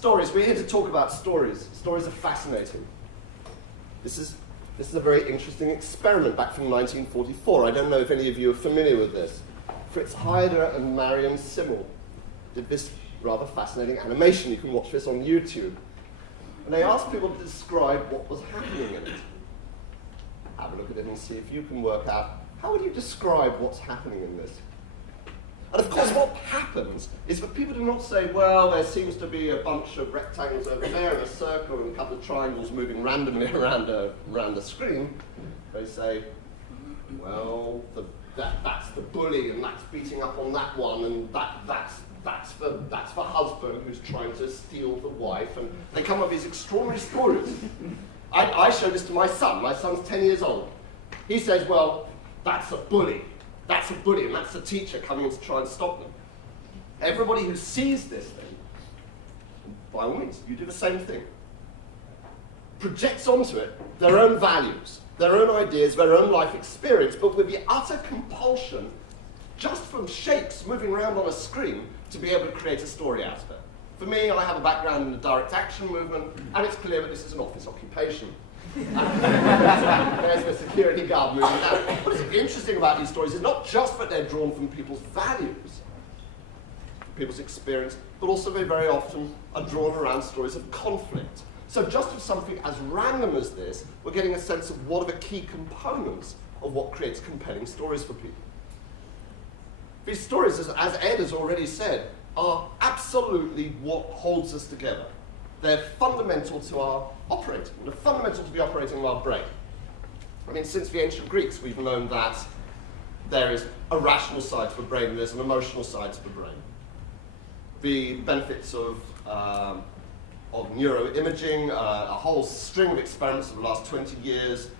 Stories. We're here to talk about stories. Stories are fascinating. This is a very interesting experiment back from 1944. I don't know if any of you are familiar with this. Fritz Heider and Mariam Simmel did this rather fascinating animation. You can watch this on YouTube. And they asked people to describe what was happening in it. Have a look at it and see if you can work out, how would you describe what's happening in this? And of course, what happens is that people do not say, well, there seems to be a bunch of rectangles over there and a circle and a couple of triangles moving randomly around the screen. They say, well, that's the bully and that's beating up on that one and that's the husband who's trying to steal the wife. And they come up with these extraordinary stories. I show this to my son. My son's 10 years old. He says, well, that's a bully. That's a bully, and that's the teacher coming in to try and stop them. Everybody who sees this thing, by all means, you do the same thing. Projects onto it their own values, their own ideas, their own life experience, but with the utter compulsion, just from shapes moving around on a screen, to be able to create a story out of it. For me, I have a background in the direct action movement, and it's clear that this is an office occupation. There's the security guard moving down. What is interesting about these stories is not just that they're drawn from people's values, people's experience, but also they very often are drawn around stories of conflict. So just with something as random as this, we're getting a sense of what are the key components of what creates compelling stories for people. These stories, as Ed has already said, are absolutely what holds us together. They're fundamental to our operating. They're fundamental to the operating of our brain. I mean, since the ancient Greeks, we've known that there is a rational side to the brain, there's an emotional side to the brain. The benefits of neuroimaging, a whole string of experiments over the last 20 years,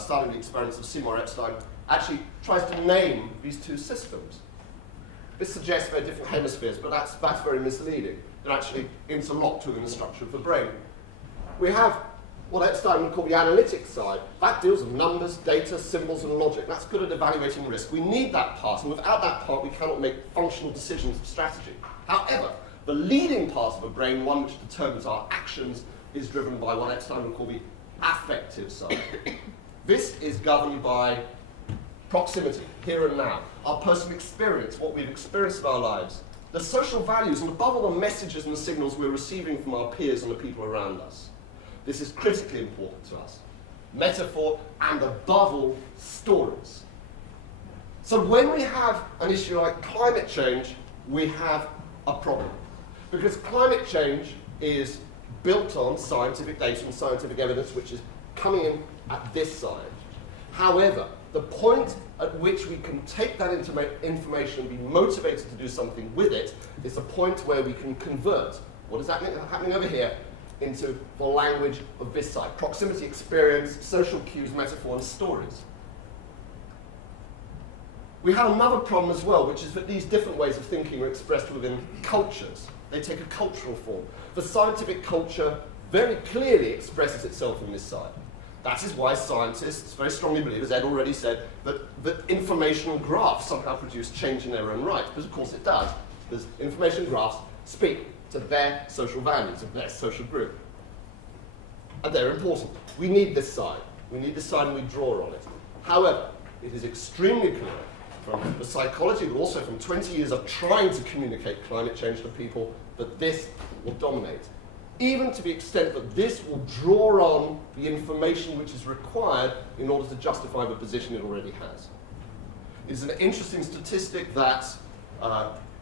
starting with the experiments of Seymour Epstein, actually tries to name these two systems. This suggests they're different hemispheres, but that's very misleading. They're actually interlocked within the structure of the brain. We have what Epstein would call the analytic side. That deals with numbers, data, symbols, and logic. That's good at evaluating risk. We need that part, and without that part, we cannot make functional decisions of strategy. However, the leading part of the brain, one which determines our actions, is driven by what Epstein would call the affective side. This is governed by proximity, here and now, our personal experience, what we've experienced in our lives, the social values, and above all, the messages and the signals we're receiving from our peers and the people around us. This is critically important to us. Metaphor, and above all, stories. So when we have an issue like climate change, we have a problem. Because climate change is built on scientific data and scientific evidence, which is coming in at this side. However, the point at which we can take that information and be motivated to do something with it is the point where we can convert what is happening over here into the language of this side. Proximity, experience, social cues, metaphor, and stories. We have another problem as well, which is that these different ways of thinking are expressed within cultures. They take a cultural form. The scientific culture very clearly expresses itself in this side. That is why scientists very strongly believe, as Ed already said, that information graphs somehow produce change in their own right. Because of course it does. Because information graphs speak to their social values of their social group. And they're important. We need this side. We need this side and we draw on it. However, it is extremely clear from the psychology, but also from 20 years of trying to communicate climate change to people, that this will dominate. Even to the extent that this will draw on the information which is required in order to justify the position it already has. It's an interesting statistic that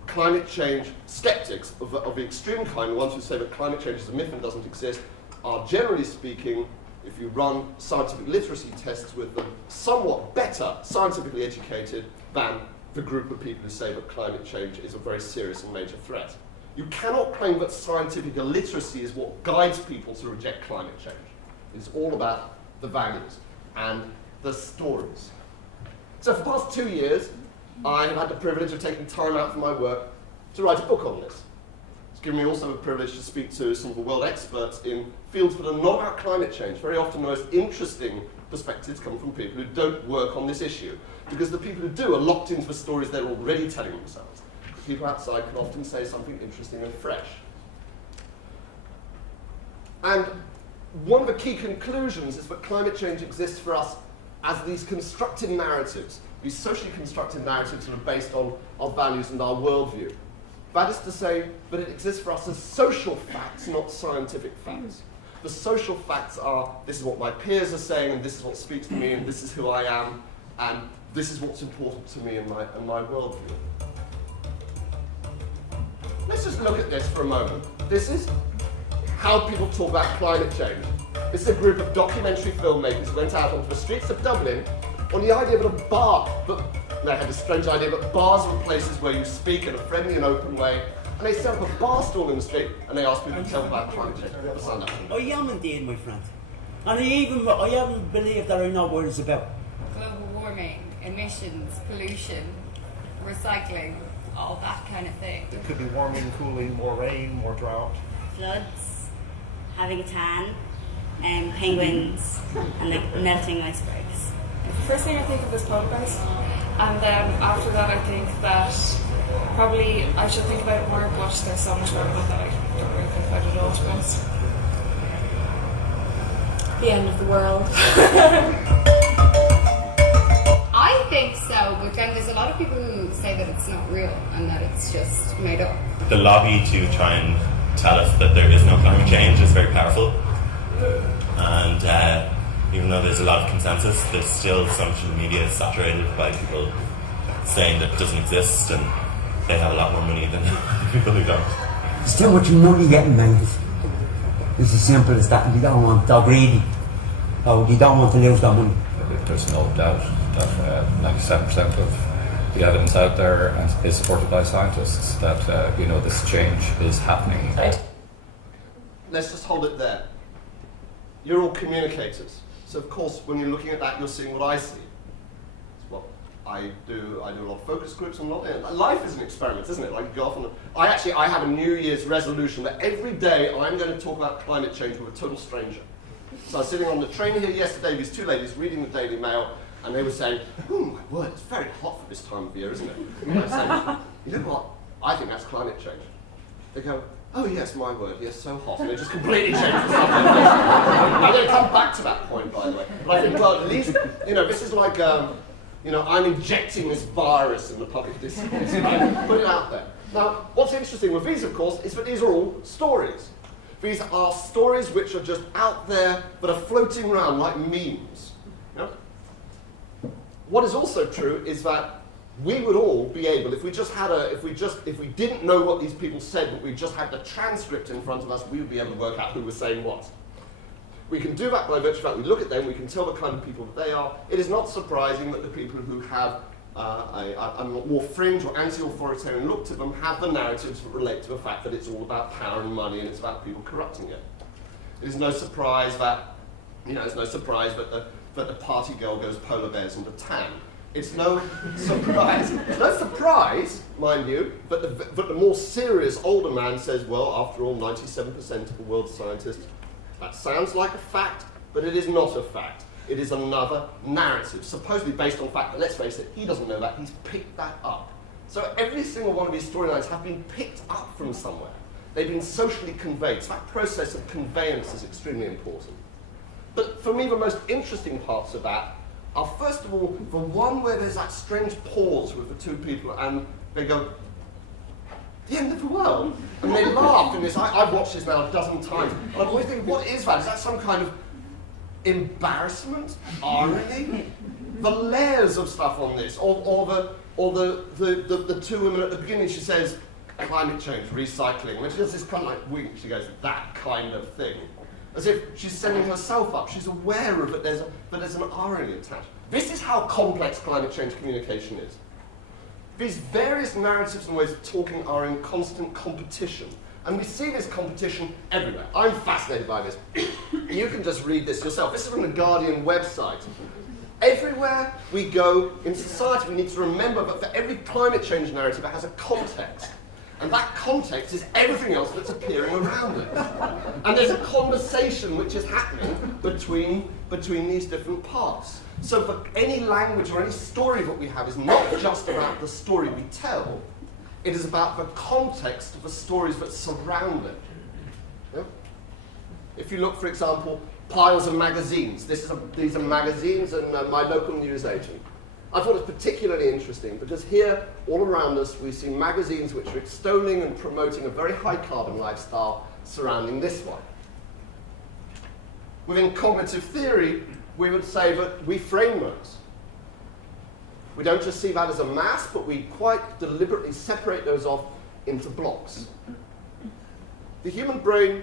climate change skeptics of the extreme kind, the ones who say that climate change is a myth and doesn't exist, are generally speaking, if you run scientific literacy tests with them, somewhat better scientifically educated than the group of people who say that climate change is a very serious and major threat. You cannot claim that scientific illiteracy is what guides people to reject climate change. It's all about the values and the stories. So for the past 2 years, I have had the privilege of taking time out from my work to write a book on this. It's given me also the privilege to speak to some of the world experts in fields that are not about climate change. Very often the most interesting perspectives come from people who don't work on this issue, because the people who do are locked into the stories they're already telling themselves. People outside can often say something interesting and fresh. And one of the key conclusions is that climate change exists for us as these constructed narratives, these socially constructed narratives that are based on our values and our worldview. That is to say that it exists for us as social facts, not scientific facts. The social facts are, this is what my peers are saying, and this is what speaks to me, and this is who I am, and this is what's important to me in my worldview. Let's just look at this for a moment. This is how people talk about climate change. This is a group of documentary filmmakers who went out onto the streets of Dublin on the idea that a bar, they had this strange idea that bars were places where you speak in a friendly and open way, and they set up a bar stall in the street and they asked people to tell about climate change. Have a stand up. I am indeed, my friend. And I haven't believed that I know what it's about. Global warming, emissions, pollution, recycling, all that kind of thing. It could be warming, cooling, more rain, more drought. Floods, having a tan, penguins, and like melting icebergs. The first thing I think of is polar bears, and then after that I think that probably I should think about it more, but there's so much going on that I don't really think about it at all, to be honest. The end of the world. I think so, but then there's a lot of people who say that it's not real and that it's just made up. The lobby to try and tell us that there is no climate change is very powerful, and even though there's a lot of consensus, there's still social media saturated by people saying that it doesn't exist, and they have a lot more money than people who don't. There's too much money getting made. It's as simple as that, and you don't want, they're greedy. Oh, you don't want to lose that money. There's no doubt that 97% of the evidence out there is supported by scientists that this change is happening. Let's just hold it there. You're all communicators. So of course, when you're looking at that, you're seeing what I see. It's what I do. I do a lot of focus groups and life is an experiment, isn't it? Like you go off on I have a New Year's resolution that every day I'm going to talk about climate change with a total stranger. So I was sitting on the train here yesterday, these two ladies reading the Daily Mail, and they were saying, "Oh my word, it's very hot for this time of year, isn't it?" And I was saying, "You know what? I think that's climate change." They go, "Oh yes, my word, yes, so hot." And they just completely changed the subject. I'm going to come back to that point, by the way. But I think, well, at least, this is like, I'm injecting this virus in the public discourse. Put it out there. Now, what's interesting with these, of course, is that these are all stories. These are stories which are just out there, but are floating around like memes. What is also true is that we would all be able, if we didn't know what these people said, but we just had the transcript in front of us, we would be able to work out who was saying what. We can do that by virtue of the fact we look at them, we can tell the kind of people that they are. It is not surprising that the people who have a more fringe or anti-authoritarian look to them have the narratives that relate to the fact that it's all about power and money and it's about people corrupting it. It is no surprise that, that the party girl goes polar bears and a tan. It's no surprise, mind you, but the more serious older man says, well, after all, 97% of the world's scientists, that sounds like a fact, but it is not a fact. It is another narrative, supposedly based on fact, but let's face it, he doesn't know that, he's picked that up. So every single one of these storylines have been picked up from somewhere. They've been socially conveyed. So that process of conveyance is extremely important. But for me, the most interesting parts of that are, first of all, the one where there's that strange pause with the two people and they go, "The end of the world?" And they laugh in this. I've watched this now a dozen times. And I'm always thinking, what is that? Is that some kind of embarrassment? Irony? The layers of stuff on this. Or the two women at the beginning, she says, climate change, recycling. When she does this kind of like wink, she goes, that kind of thing. As if she's sending herself up. She's aware of it, but there's an irony attached. This is how complex climate change communication is. These various narratives and ways of talking are in constant competition. And we see this competition everywhere. I'm fascinated by this. You can just read this yourself. This is from the Guardian website. Everywhere we go in society, we need to remember that for every climate change narrative, it has a context. And that context is everything else that's appearing around it. And there's a conversation which is happening between these different parts. So for any language or any story that we have is not just about the story we tell, it is about the context of the stories that surround it. Yeah? If you look, for example, piles of magazines. These are magazines and my local newsagent. I thought it was particularly interesting because here, all around us, we see magazines which are extolling and promoting a very high carbon lifestyle surrounding this one. Within cognitive theory, we would say that we frame those. We don't just see that as a mass, but we quite deliberately separate those off into blocks. The human brain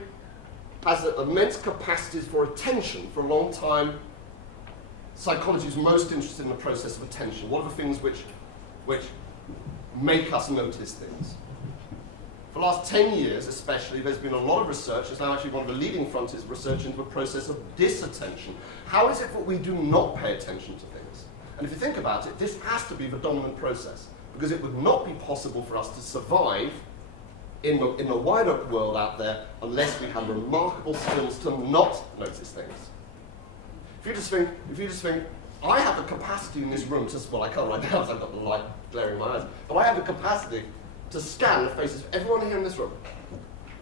has immense capacities for attention. For a long time, psychology is most interested in the process of attention. What are the things which make us notice things? For the last 10 years especially, there's been a lot of research. It's now actually one of the leading frontiers of research into the process of disattention. How is it that we do not pay attention to things? And if you think about it, this has to be the dominant process, because it would not be possible for us to survive in the wider world out there unless we have remarkable skills to not notice things. If you just think, I have the capacity in this room to, well, I can't right now because I've got the light glaring in my eyes, but I have the capacity to scan the faces of everyone here in this room.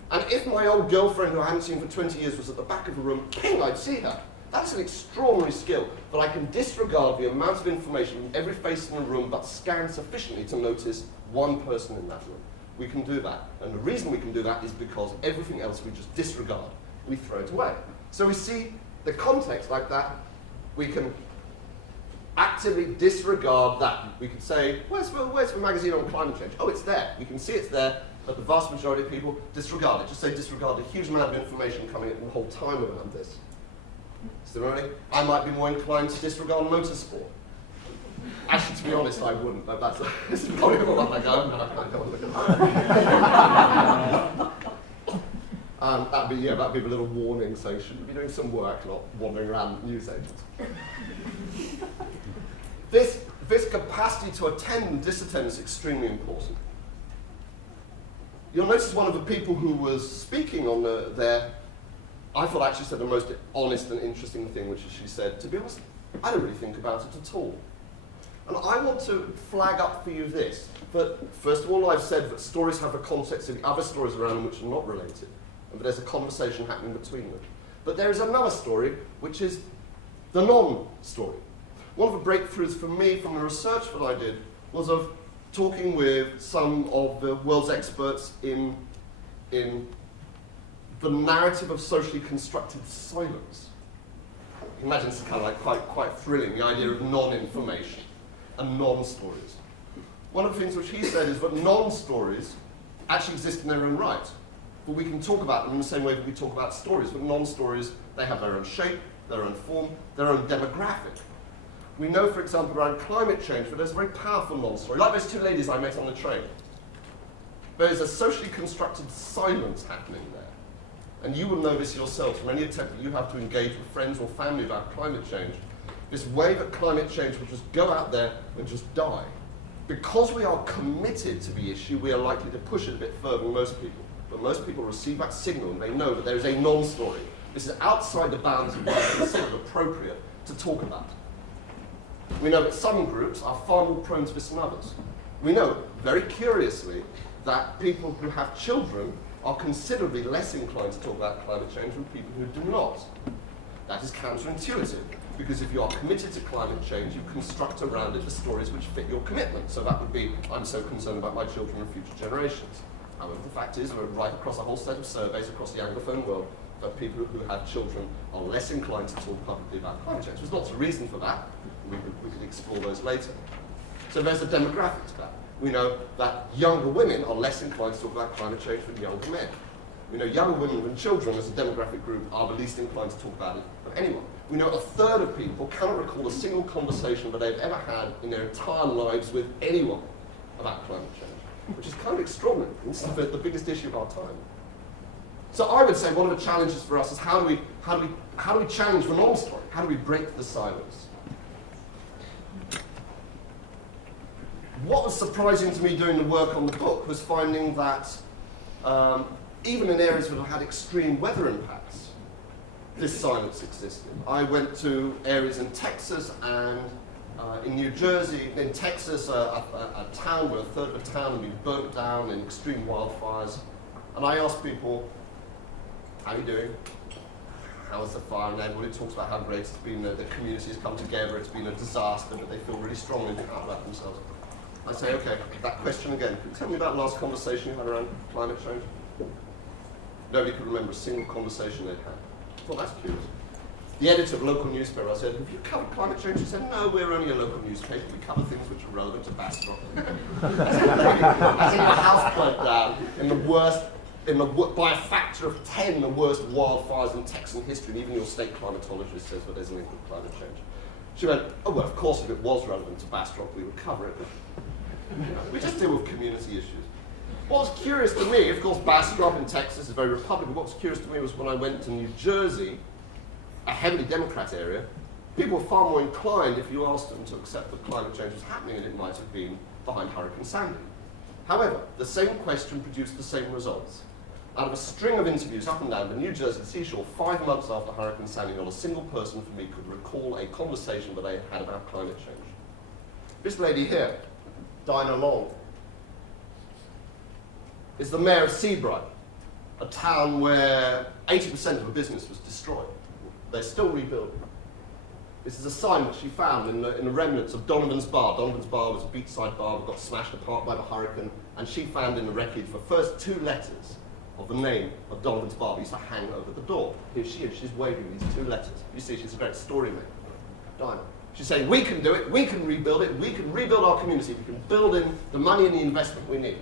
And if my old girlfriend who I hadn't seen for 20 years was at the back of the room, ping, I'd see her. That's an extraordinary skill, that I can disregard the amount of information from every face in the room, but scan sufficiently to notice one person in that room. We can do that. And the reason we can do that is because everything else we just disregard. We throw it away. So we see the context like that. We can actively disregard that. We can say, where's the magazine on climate change? Oh, it's there. We can see it's there, but the vast majority of people disregard it. Just say disregard a huge amount of information coming in the whole time around this. Similarly, I might be more inclined to disregard motorsport. Actually, to be honest, I wouldn't. This is probably the one I go, I don't want to look at that. That'd be a little warning, so you should be doing some work, not wandering around newsagents. This capacity to attend and disattend is extremely important. You'll notice one of the people who was speaking on there, I thought actually said the most honest and interesting thing, which is she said, to be honest, I don't really think about it at all. And I want to flag up for you this, that first of all I've said that stories have a context of the other stories around them which are not related, and that there's a conversation happening between them. But there is another story, which is the non-story. One of the breakthroughs for me from the research that I did was of talking with some of the world's experts in the narrative of socially constructed silence. Imagine this is kind of like quite thrilling, the idea of non-information and non-stories. One of the things which he said is that non-stories actually exist in their own right, but we can talk about them in the same way that we talk about stories. But non-stories, they have their own shape, their own form, their own demographic. We know, for example, around climate change, that there's a very powerful non-story, like those two ladies I met on the train. There's a socially constructed silence happening there. And you will know this yourself from any attempt that you have to engage with friends or family about climate change. This way that climate change will just go out there and just die. Because we are committed to the issue, we are likely to push it a bit further than most people. But most people receive that signal and they know that there is a non-story. This is outside the bounds of what is considered appropriate to talk about. We know that some groups are far more prone to this than others. We know, very curiously, that people who have children are considerably less inclined to talk about climate change than people who do not. That is counterintuitive, because if you are committed to climate change, you construct around it the stories which fit your commitment. So that would be, I'm so concerned about my children and future generations. However, the fact is, we're right across a whole set of surveys across the Anglophone world, that people who have children are less inclined to talk publicly about climate change. There's lots of reasons for that. We could explore those later. So there's a demographic to that. We know that younger women are less inclined to talk about climate change than younger men. We know younger women and children as a demographic group are the least inclined to talk about it of anyone. We know a third of people cannot recall a single conversation that they've ever had in their entire lives with anyone about climate change, which is kind of extraordinary. It's the biggest issue of our time. So I would say one of the challenges for us is how do we challenge the non-story? How do we break the silence? What was surprising to me doing the work on the book was finding that even in areas that have had extreme weather impacts, this silence existed. I went to areas in Texas and in New Jersey. In Texas, a town where a third of a town had been burnt down in extreme wildfires. And I asked people, how are you doing? how's the fire, and everybody talks about how great it's been, that the community has come together, it's been a disaster, but they feel really strongly about themselves. I say, okay, that question again. Can you tell me about the last conversation you had around climate change? Nobody could remember a single conversation they'd had. Well, that's curious. The editor of a local newspaper, I said, have you covered climate change? He said, no, we're only a local newspaper. We cover things which are relevant to Bastrop. I think the house burnt down in the worst, by a factor of 10, the worst wildfires in Texan history, and even your state climatologist says, well, there's an link with climate change. She went, oh, well, of course, if it was relevant to Bastrop, we would cover it. We just deal with community issues. What was curious to me, of course, Bastrop in Texas is very Republican. What was curious to me was when I went to New Jersey, a heavily Democrat area, people were far more inclined if you asked them to accept that climate change was happening, and it might have been behind Hurricane Sandy. However, the same question produced the same results. Out of a string of interviews up and down the New Jersey seashore, 5 months after Hurricane Sandy, not a single person from me could recall a conversation that they had about climate change. This lady here, Dinah Long, is the mayor of Seabright, a town where 80% of the business was destroyed. They're still rebuilding. This is a sign that she found in the remnants of Donovan's Bar. Donovan's Bar was a beachside bar that got smashed apart by the hurricane, and she found in the wreckage the first 2 letters of the name of Donovan's Bar that used to hang over the door. Here she is, she's waving these 2 letters. You see, she's a great story maker, Dinah. She's saying, we can do it, we can rebuild it, we can rebuild our community, we can build in the money and the investment we need.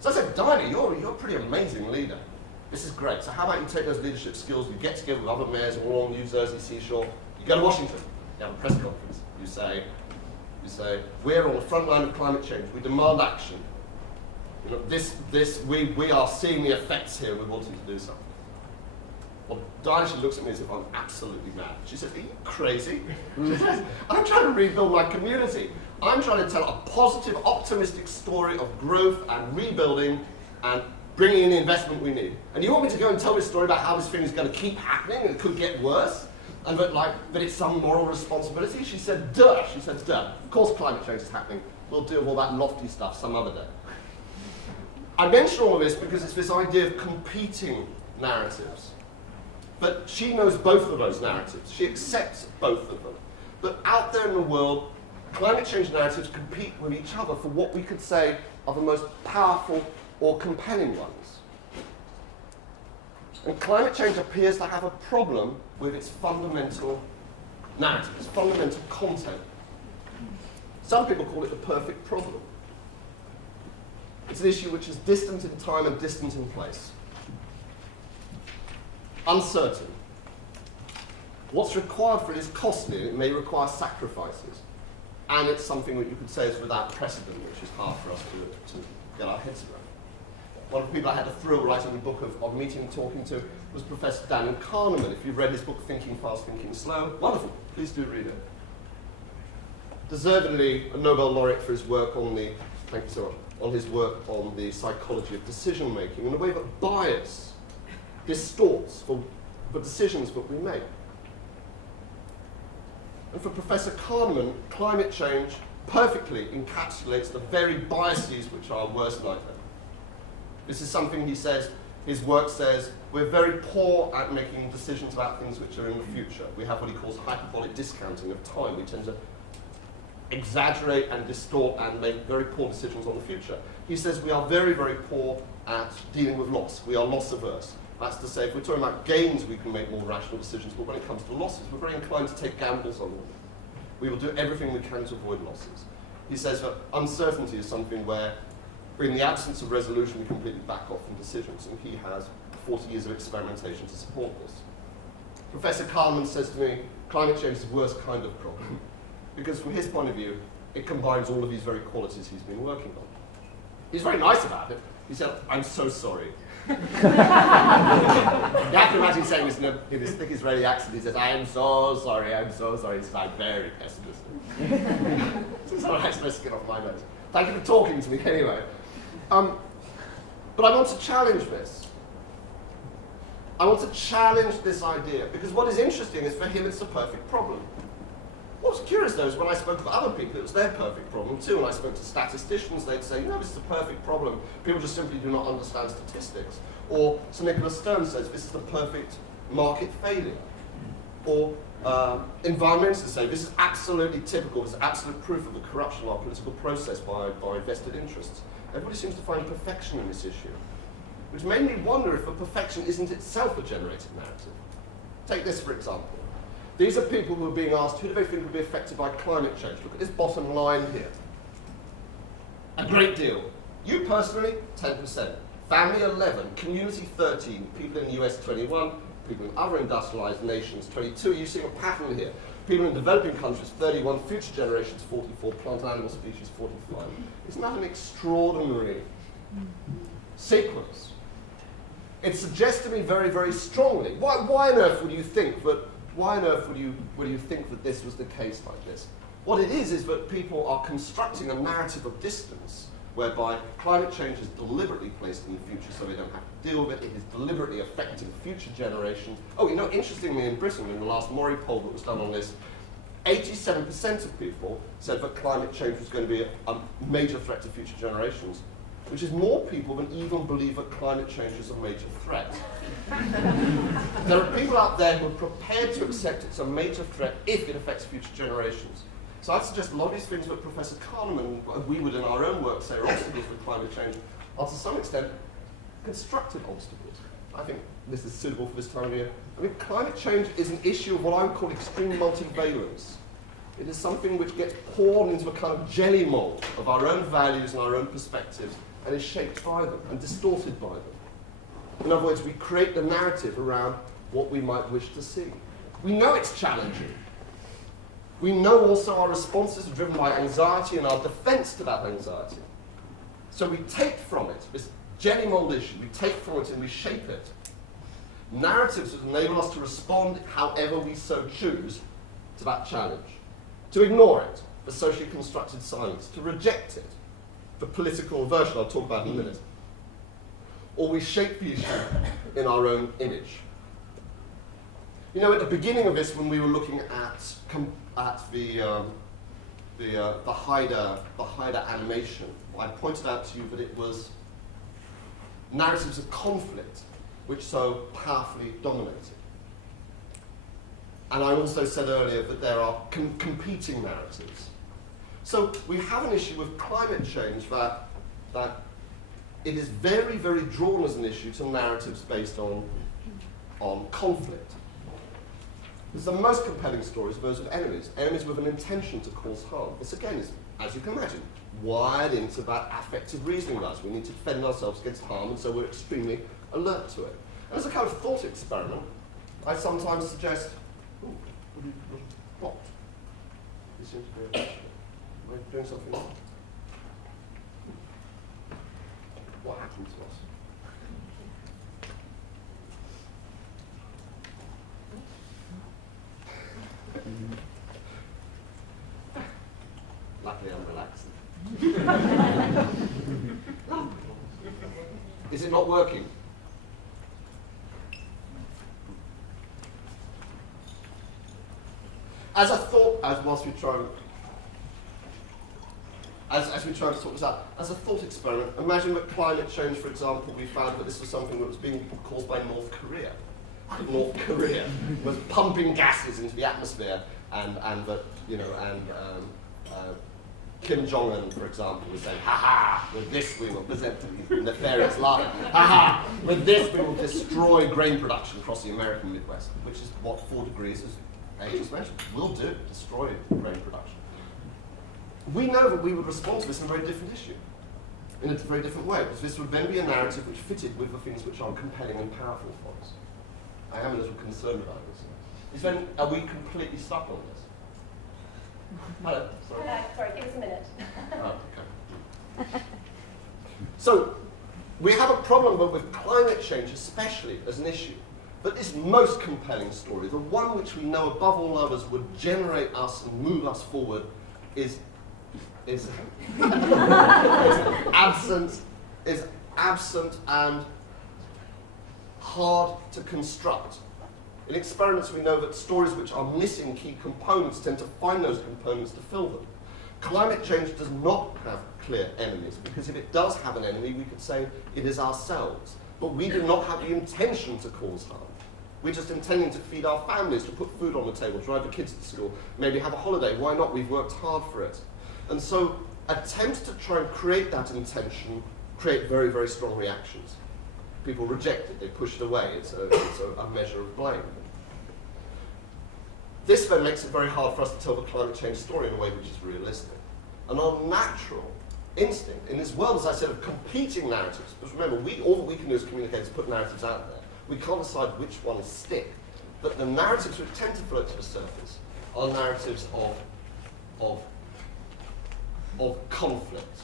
So I said, Dinah, you're a pretty amazing leader. This is great. So how about you take those leadership skills, you get together with other mayors all along New Jersey seashore, you go to Washington, you have a press conference, you say, we're on the front line of climate change, we demand action. You know, we are seeing the effects here, we're wanting to do something. Well, Dinah, she looks at me as if I'm absolutely mad. She says, are you crazy? She says, I'm trying to rebuild my community. I'm trying to tell a positive, optimistic story of growth and rebuilding and bringing in the investment we need. And you want me to go and tell this story about how this thing is going to keep happening and it could get worse? And that it's some moral responsibility? She said, duh. She said, duh. Of course climate change is happening. We'll deal with all that lofty stuff some other day. I mention all of this because it's this idea of competing narratives. But she knows both of those narratives. She accepts both of them. But out there in the world, climate change narratives compete with each other for what we could say are the most powerful or compelling ones. And climate change appears to have a problem with its fundamental narrative, its fundamental content. Some people call it the perfect problem. It's an issue which is distant in time and distant in place. Uncertain. What's required for it is costly, and it may require sacrifices. And it's something that you could say is without precedent, which is hard for us to get our heads around. One of the people I had the thrill writing the book of meeting and talking to was Professor Daniel Kahneman. If you've read his book, Thinking Fast, Thinking Slow, wonderful, please do read it. Deservedly a Nobel laureate for his work on his work on the psychology of decision making and the way that bias distorts the decisions that we make. And for Professor Kahneman, climate change perfectly encapsulates the very biases which are our worst nightmare. This is something he says, his work says, we're very poor at making decisions about things which are in the future. We have what he calls hyperbolic discounting of time. We tend to exaggerate and distort and make very poor decisions on the future. He says we are very, very poor at dealing with loss. We are loss averse. That's to say, if we're talking about gains, we can make more rational decisions, but when it comes to losses, we're very inclined to take gambles on them. We will do everything we can to avoid losses. He says that uncertainty is something where, in the absence of resolution, we completely back off from decisions, and he has 40 years of experimentation to support this. Professor Kahneman says to me, climate change is the worst kind of problem, because from his point of view, it combines all of these very qualities he's been working on. He's very nice about it. He said, I'm so sorry. You have to imagine saying this in his thick Israeli accent. He says, I am so sorry, I'm so sorry. It's like very pessimistic. So it's not nice to skin off my nose. Thank you for talking to me anyway. But I want to challenge this. I want to challenge this idea, because what is interesting is for him it's the perfect problem. What's curious though is when I spoke to other people, it was their perfect problem too. When I spoke to statisticians, they'd say, you know, this is a perfect problem. People just simply do not understand statistics. Or Sir Nicholas Stern says, this is the perfect market failure. Or environmentalists say this is absolutely typical, this is absolute proof of the corruption of our political process by vested interests. Everybody seems to find perfection in this issue, which made me wonder if the perfection isn't itself a generated narrative. Take this for example. These are people who are being asked, who do they think will be affected by climate change? Look at this bottom line here. A great deal. You personally, 10%. Family, 11. Community, 13. People in the US, 21. People in other industrialized nations, 22. You see a pattern here. People in developing countries, 31. Future generations, 44. Plant and animal species, 45. Isn't that an extraordinary sequence? It suggests to me very, very strongly. Why on earth would you think that? Why on earth would you think that this was the case like this? What it is that people are constructing a narrative of distance whereby climate change is deliberately placed in the future so they don't have to deal with it. It is deliberately affecting future generations. Oh, you know, interestingly, in Britain, in the last Mori poll that was done on this, 87% of people said that climate change was going to be a major threat to future generations, which is more people than even believe that climate change is a major threat. There are people out there who are prepared to accept it's a major threat if it affects future generations. So I'd suggest a lot of these things that Professor Kahneman and we would in our own work say are obstacles with climate change are to some extent constructed obstacles. I think this is suitable for this time of year. I mean, climate change is an issue of what I would call extreme multivalence. It is something which gets poured into a kind of jelly mold of our own values and our own perspectives and is shaped by them and distorted by them. In other words, we create the narrative around what we might wish to see. We know it's challenging. We know also our responses are driven by anxiety and our defense to that anxiety. So we take from it, this jelly mold issue, we take from it and we shape it. Narratives that enable us to respond however we so choose to that challenge. To ignore it, for socially constructed silence. To reject it, for political aversion, I'll talk about in a minute. Or we shape the issue in our own image. You know, at the beginning of this, when we were looking at the Haida animation, I pointed out to you that it was narratives of conflict which so powerfully dominated. And I also said earlier that there are competing narratives. So we have an issue with climate change that it is very, very drawn as an issue to narratives based on conflict. Because the most compelling stories are those of enemies with an intention to cause harm. This again is, as you can imagine, wired into that affective reasoning of us. We need to defend ourselves against harm, and so we're extremely alert to it. And as a kind of thought experiment, I sometimes suggest, what? This seems to be a Am I doing something wrong? What happened to us? Luckily I'm relaxing. Is it not working? As a thought, whilst we try as we try to sort this out, as a thought experiment, imagine that climate change, for example, we found that this was something that was being caused by North Korea. North Korea was pumping gases into the atmosphere, and that, you know, Kim Jong-un, for example, was saying, "Ha-ha, with this we will present these nefarious laughter. Ha-ha, with this we will destroy grain production across the American Midwest," which is what 4 degrees, as H just mentioned, will do, destroy grain production. We know that we would respond to this in a very different issue, in a very different way, because this would then be a narrative which fitted with the things which are compelling and powerful for us. I am a little concerned about this. Are we completely stuck on this? Hello, sorry. Sorry, give us a minute. Oh, okay. So, we have a problem with climate change, especially as an issue. But this most compelling story, the one which we know above all others would generate us and move us forward, is absent and hard to construct. In experiments, we know that stories which are missing key components tend to find those components to fill them. Climate change does not have clear enemies, because if it does have an enemy, we could say it is ourselves. But we do not have the intention to cause harm. We're just intending to feed our families, to put food on the table, drive the kids to school, maybe have a holiday. Why not? We've worked hard for it. And so attempts to try and create that intention create very, very strong reactions. People reject it, they push it away. It's a measure of blame. This then makes it very hard for us to tell the climate change story in a way which is realistic. And our natural instinct in this world, as I said, of competing narratives, because remember, all that we can do as communicators is put narratives out there. We can't decide which ones stick. But the narratives which tend to float to the surface are narratives of conflict.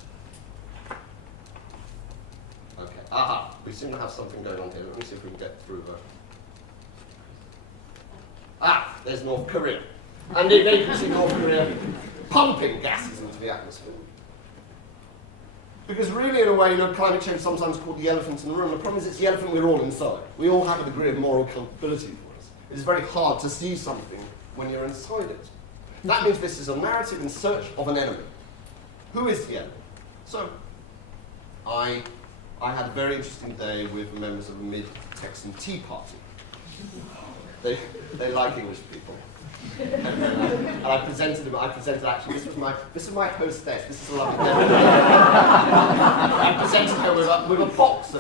Okay, aha, we seem to have something going on here. Let me see if we can get through that. Ah, there's North Korea. And there you can see North Korea pumping gases into the atmosphere. Because really, in a way, climate change is sometimes called the elephant in the room. The problem is it's the elephant we're all inside. We all have a degree of moral culpability for us. It is very hard to see something when you're inside it. That means this is a narrative in search of an enemy. Who is the enemy? So, I had a very interesting day with members of the Mid-Texan Tea Party. They like English people. And I presented actually, this is my hostess, this is a lovely lady. I presented her with a box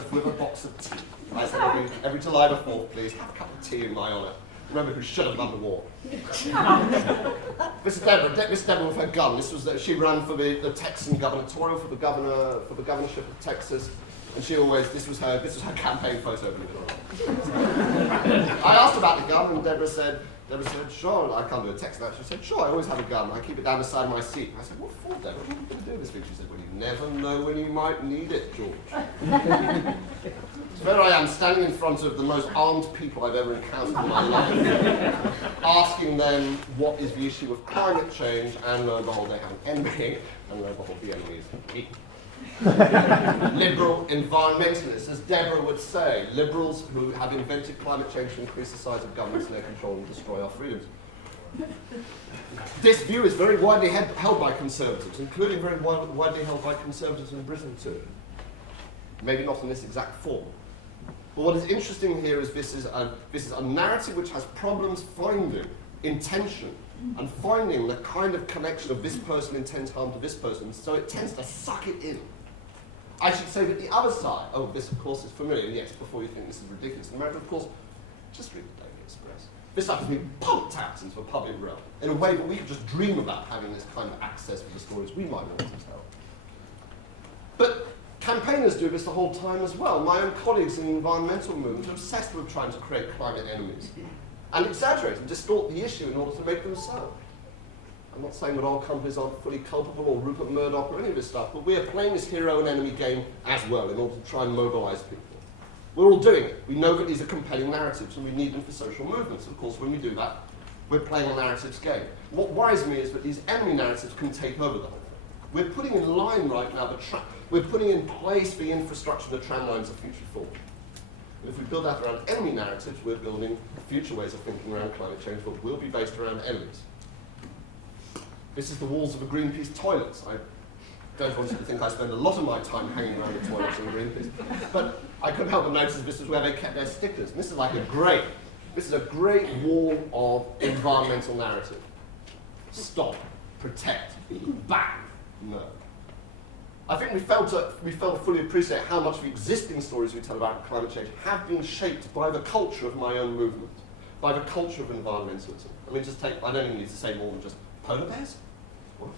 of tea. I said, every July the 4th, please, have a cup of tea in my honour. Remember who should have won the war. This is Deborah with her gun. She ran for the Texan gubernatorial, for the governorship of Texas. And this was her campaign photo. I asked about the gun, and Deborah said, sure, I can't do a Texan accent. She said, sure, I always have a gun. I keep it down the side of my seat. I said, what for, Deborah? What are you going to do this week? She said, well, you never know when you might need it, George. So there I am, standing in front of the most armed people I've ever encountered in my life, asking them what is the issue of climate change, and lo and behold, they have an enemy, and lo and behold, the enemy is me. Liberal environmentalists, as Deborah would say, liberals who have invented climate change to increase the size of governments and their control and destroy our freedoms. This view is very widely held by conservatives, including very widely held by conservatives in Britain too. Maybe not in this exact form. But what is interesting here is this is a narrative which has problems finding intention and finding the kind of connection of this person intends harm to this person, so it tends to suck it in. I should say that the other side, this of course is familiar, yes, before you think this is ridiculous. In America, of course, just read the Daily Express. This stuff has been pumped out into the public realm in a way that we could just dream about having this kind of access to the stories we might want to tell. But campaigners do this the whole time as well. My own colleagues in the environmental movement are obsessed with trying to create climate enemies and exaggerate and distort the issue in order to make them so. I'm not saying that all companies aren't fully culpable, or Rupert Murdoch, or any of this stuff, but we are playing this hero and enemy game as well in order to try and mobilize people. We're all doing it. We know that these are compelling narratives and we need them for social movements. Of course, when we do that, we're playing a narratives game. What worries me is that these enemy narratives can take over the whole thing. We're putting in line right now, we're putting in place the infrastructure, the tram lines of future thought. And if we build that around enemy narratives, we're building future ways of thinking around climate change that will be based around enemies. This is the walls of a Greenpeace toilet. I don't want you to think I spend a lot of my time hanging around the toilets in Greenpeace, but I couldn't help but notice this is where they kept their stickers. And this is like this is a great wall of environmental narrative. Stop, protect, ban, no. I think we failed to fully appreciate how much the existing stories we tell about climate change have been shaped by the culture of my own movement, by the culture of environmentalism. I mean, I don't even need to say more than just polar bears? What?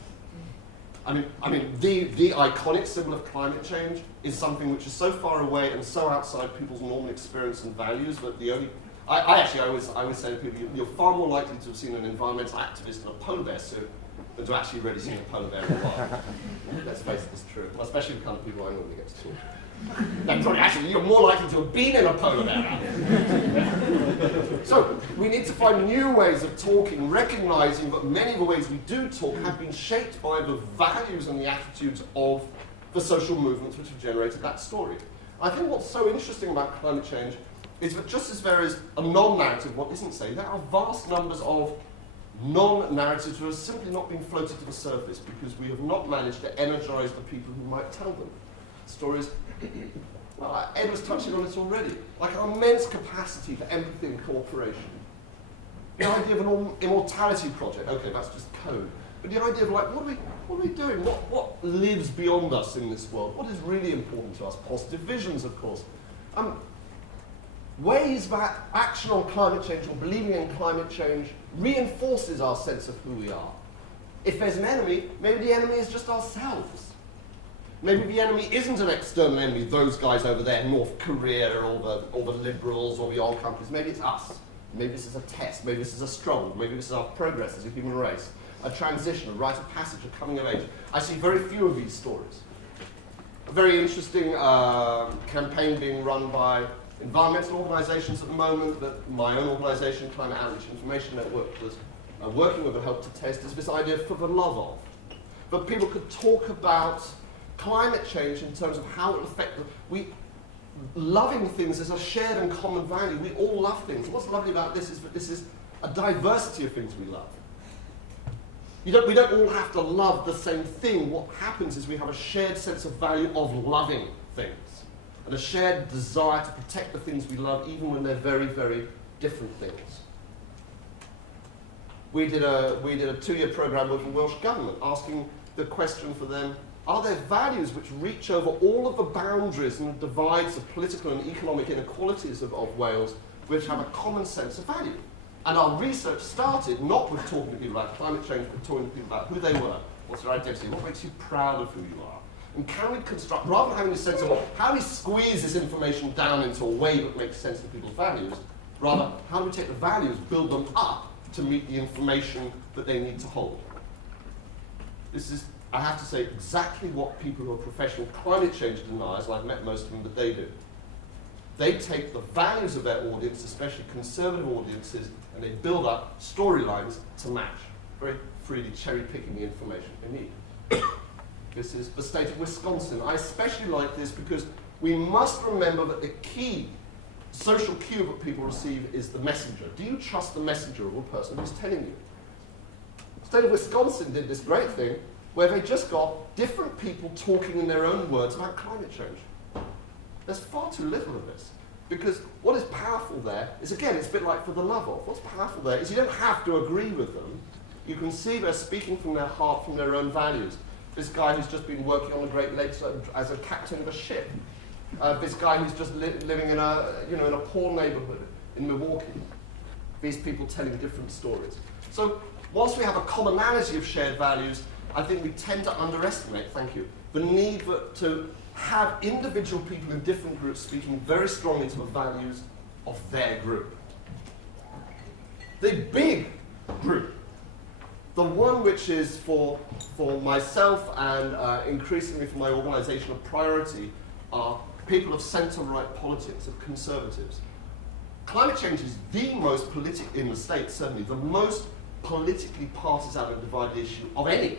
I mean, the iconic symbol of climate change is something which is so far away and so outside people's normal experience and values that I always say to people, you're far more likely to have seen an environmental activist in a polar bear suit than to actually really seen a polar bear in the wild. Let's face it, it's true. Well, especially the kind of people I normally get to talk to. Then probably actually you're more likely to have been in a polar bear outfit. So we need to find new ways of talking, recognizing that many of the ways we do talk have been shaped by the values and the attitudes of the social movements which have generated that story. I think what's so interesting about climate change is that just as there is a non-narrative, what isn't saying, there are vast numbers of non-narratives that have simply not been floated to the surface because we have not managed to energize the people who might tell them. stories. Well, Ed was touching on this already. Like our immense capacity for empathy and cooperation. The idea of an immortality project. Okay, that's just code. But the idea of like, what are we doing? What lives beyond us in this world? What is really important to us? Positive visions, of course. Ways that action on climate change or believing in climate change reinforces our sense of who we are. If there's an enemy, maybe the enemy is just ourselves. Maybe the enemy isn't an external enemy, those guys over there, North Korea or the liberals or the oil companies. Maybe it's us. Maybe this is a test. Maybe this is a struggle. Maybe this is our progress as a human race. A transition, a rite of passage, a coming of age. I see very few of these stories. A very interesting campaign being run by environmental organisations at the moment that my own organisation, Climate Outreach Information Network, was working with and helped to test is this idea for the love of. But people could talk about climate change in terms of how it will affect them. Loving things is a shared and common value. We all love things. What's lovely about this is that this is a diversity of things we love. We don't all have to love the same thing. What happens is we have a shared sense of value of loving things and a shared desire to protect the things we love even when they're very, very different things. We did a 2-year program with the Welsh Government asking the question for them, are there values which reach over all of the boundaries and divides of political and economic inequalities of Wales which have a common sense of value? And our research started not with talking to people about climate change, but talking to people about who they were, what's their identity, what makes you proud of who you are. And can we construct, rather than having a sense of how do we squeeze this information down into a way that makes sense of people's values, rather, how do we take the values, build them up to meet the information that they need to hold? This is, I have to say, exactly what people who are professional climate change deniers, and I've met most of them, that they do. They take the values of their audience, especially conservative audiences, and they build up storylines to match, very freely cherry-picking the information they need. This is the state of Wisconsin. I especially like this because we must remember that the key social cue that people receive is the messenger. Do you trust the messenger or the person who's telling you? The state of Wisconsin did this great thing where they just got different people talking in their own words about climate change. There's far too little of this. Because what is powerful there is, again, it's a bit like for the love of. What's powerful there is you don't have to agree with them. You can see they're speaking from their heart, from their own values. This guy who's just been working on the Great Lakes as a captain of a ship. This guy who's just living in a poor neighborhood in Milwaukee. These people telling different stories. So whilst we have a commonality of shared values, I think we tend to underestimate, thank you, the need to have individual people in different groups speaking very strongly to the values of their group. The big group, the one which is for myself and increasingly for my organisation a priority, are people of centre-right politics, of conservatives. Climate change is the most in the States, certainly, the most politically partisan and divided issue of any.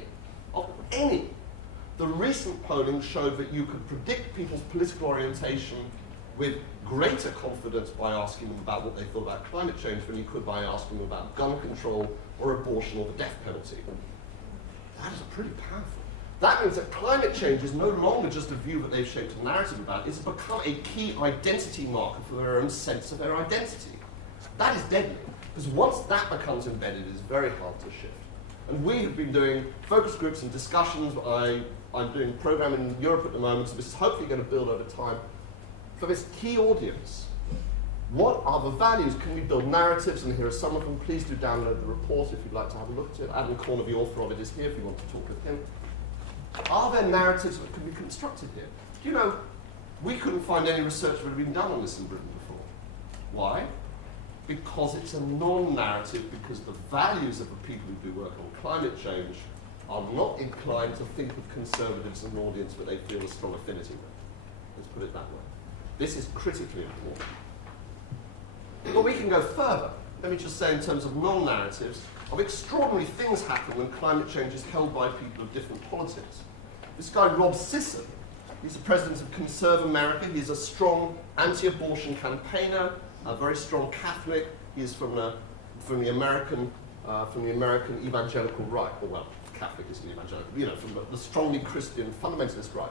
The recent polling showed that you could predict people's political orientation with greater confidence by asking them about what they thought about climate change than you could by asking them about gun control or abortion or the death penalty. That is pretty powerful. That means that climate change is no longer just a view that they've shaped a narrative about, it's become a key identity marker for their own sense of their identity. That is deadly, because once that becomes embedded, it's very hard to shift. And we have been doing focus groups and discussions. I'm doing a program in Europe at the moment, so this is hopefully going to build over time. For this key audience, what are the values? Can we build narratives? And here are some of them. Please do download the report if you'd like to have a look at it. Adam Corner, the author of it, is here if you want to talk with him. Are there narratives that can be constructed here? Do you know, we couldn't find any research that had been done on this in Britain before. Why? Because it's a non-narrative, because the values of the people who do work on climate change are not inclined to think of conservatives as an audience that they feel a strong affinity with. Let's put it that way. This is critically important. But we can go further. Let me just say in terms of non-narratives, of extraordinary things happen when climate change is held by people of different politics. This guy, Rob Sisson, he's the president of Conserve America. He's a strong anti-abortion campaigner, a very strong Catholic. He is from the American evangelical right, or well, Catholic isn't evangelical, from the strongly Christian fundamentalist right.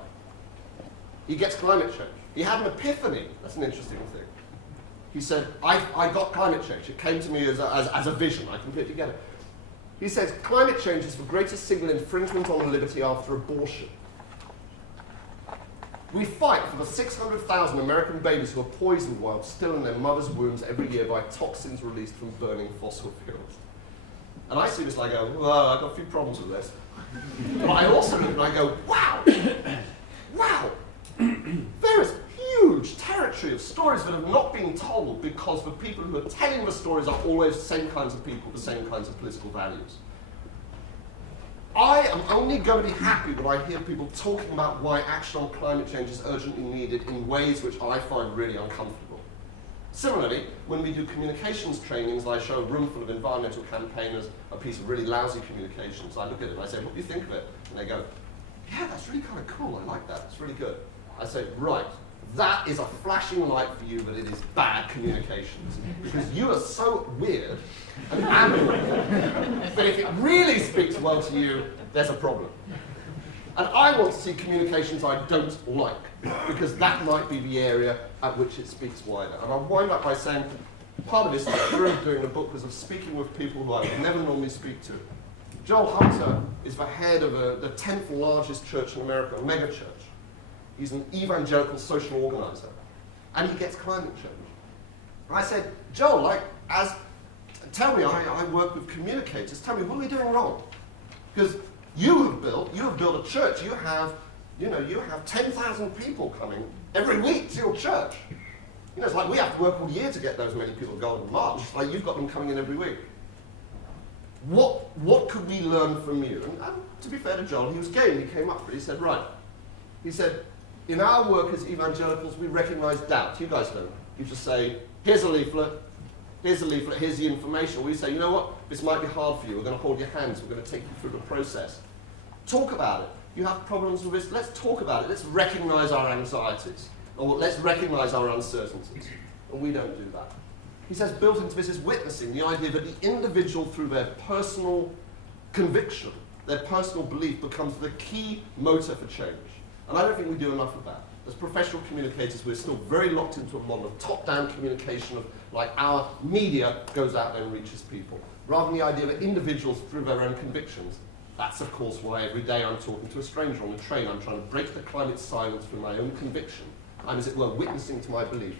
He gets climate change. He had an epiphany. That's an interesting thing. He said, I got climate change. It came to me as a vision. I completely get it. He says, climate change is the greatest single infringement on liberty after abortion. We fight for the 600,000 American babies who are poisoned while still in their mother's wombs every year by toxins released from burning fossil fuels. And I see this and I go, well, I've got a few problems with this. But I also look and I go, wow, wow. There is huge territory of stories that have not been told because the people who are telling the stories are always the same kinds of people, the same kinds of political values. I am only going to be happy when I hear people talking about why action on climate change is urgently needed in ways which I find really uncomfortable. Similarly, when we do communications trainings, I show a room full of environmental campaigners a piece of really lousy communications. I look at it and I say, what do you think of it? And they go, yeah, that's really kind of cool. I like that. It's really good. I say, right, that is a flashing light for you that it is bad communications. Because you are so weird and amiable that if it really speaks well to you, there's a problem. And I want to see communications I don't like, because that might be the area at which it speaks wider. And I'll wind up by saying, part of this through doing the book was of speaking with people who I would never normally speak to. Joel Hunter is the head of the 10th largest church in America, a mega church. He's an evangelical social organizer, and he gets climate change. And I said, Joel, tell me, I work with communicators, tell me, what are we doing wrong? Because you have built a church, you have 10,000 people coming every week to your church. It's like we have to work all year to get those many people to go on march. It's like you've got them coming in every week. What could we learn from you? And to be fair to Joel, he was game, he came up, but he said, right. He said, in our work as evangelicals, we recognize doubt. You guys don't. You just say, here's a leaflet, here's the information. We say, you know what, this might be hard for you. We're going to hold your hands. We're going to take you through the process. Talk about it. You have problems with this. Let's talk about it. Let's recognize our anxieties. Or let's recognize our uncertainties. And we don't do that. He says built into this is witnessing, the idea that the individual, through their personal conviction, their personal belief, becomes the key motor for change. And I don't think we do enough of that. As professional communicators, we're still very locked into a model of top-down communication of, like, our media goes out there and reaches people, rather than the idea that individuals, through their own convictions. That's, of course, why every day I'm talking to a stranger on the train. I'm trying to break the climate silence through my own conviction. I'm, as it were, witnessing to my belief.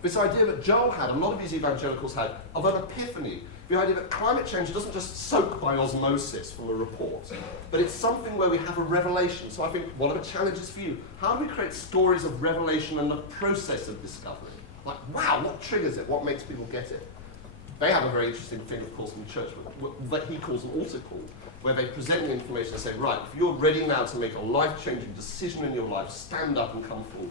This idea that Joel had, a lot of these evangelicals had, of an epiphany. The idea that climate change doesn't just soak by osmosis from a report, but it's something where we have a revelation. So I think, what are the challenges for you? How do we create stories of revelation and the process of discovery? Like, wow, what triggers it? What makes people get it? They have a very interesting thing, of course, in the church, that he calls an altar call, where they present the information and say, right, if you're ready now to make a life-changing decision in your life, stand up and come forward.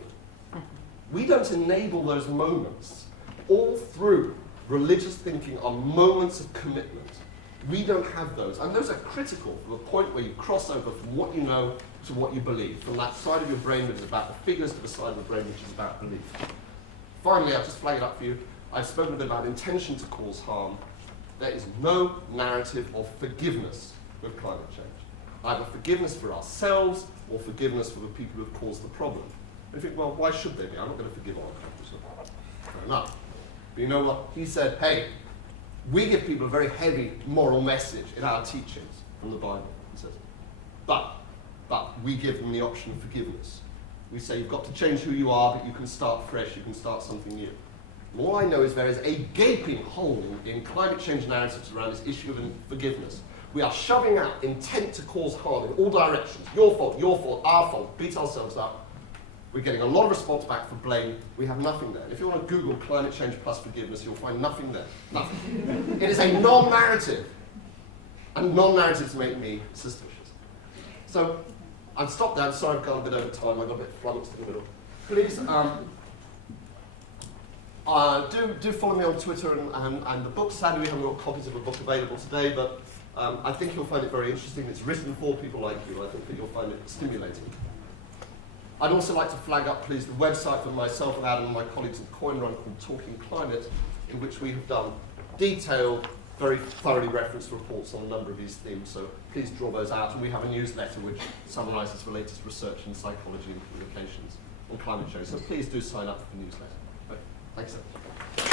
We don't enable those moments. All through religious thinking are moments of commitment. We don't have those, and those are critical for the point where you cross over from what you know to what you believe, from that side of your brain that is about the figures to the side of the brain which is about belief. Finally, I'll just flag it up for you. I've spoken a bit about intention to cause harm. There is no narrative of forgiveness with climate change. Either forgiveness for ourselves or forgiveness for the people who have caused the problem. And you think, well, why should they be? I'm not going to forgive all people. Fair enough. But you know what? He said, hey, we give people a very heavy moral message in our teachings from the Bible. He says, but we give them the option of forgiveness. We say you've got to change who you are, but you can start fresh, you can start something new. And all I know is there is a gaping hole in climate change narratives around this issue of forgiveness. We are shoving out intent to cause harm in all directions. Your fault, our fault, beat ourselves up. We're getting a lot of response back for blame. We have nothing there. If you want to Google climate change plus forgiveness, you'll find nothing there. Nothing. It is a non-narrative. And non-narratives make me suspicious. So, I've stopped there. I'm sorry I've gone a bit over time. I got a bit flummoxed in the middle. Please, do follow me on Twitter and the book. Sadly, we haven't got copies of the book available today, but I think you'll find it very interesting. It's written for people like you. I think that you'll find it stimulating. I'd also like to flag up, please, the website for myself and Adam and my colleagues at Coin Run called Talking Climate, in which we have done detailed very thoroughly referenced reports on a number of these themes, so please draw those out. And we have a newsletter which summarises the latest research in psychology and communications on climate change, so please do sign up for the newsletter. Right. Thanks so much.